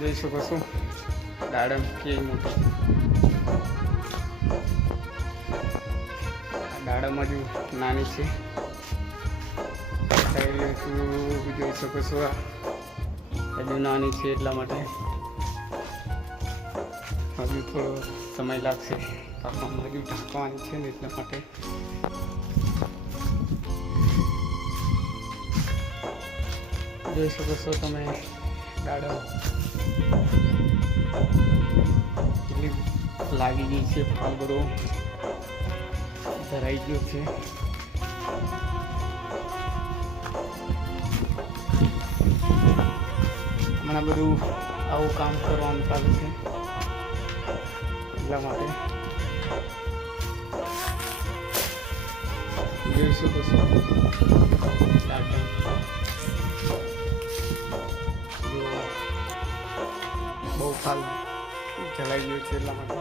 જોઈ શકો છો દાડમ કેવી મોટી. દાડમ હજુ નાની છે. જોઈ શકો છો હજુ નાની છે એટલા માટે હજુ થોડો સમય લાગશે પાકવામાં. હજુ ઢાંકવાની છે ને એટલા માટે. જોઈ શકો છો તમે દાડમ કેટલી લાગી ગઈ છે. ફાલ બધો ધરાઈ ગયો છે. હમણાં બધું આવું કામ કરવાનું ચાલુ છે એટલા માટે. જોઈ શકો છો બહુ ફાલ જલાઈ ગયું છે એટલા માટે.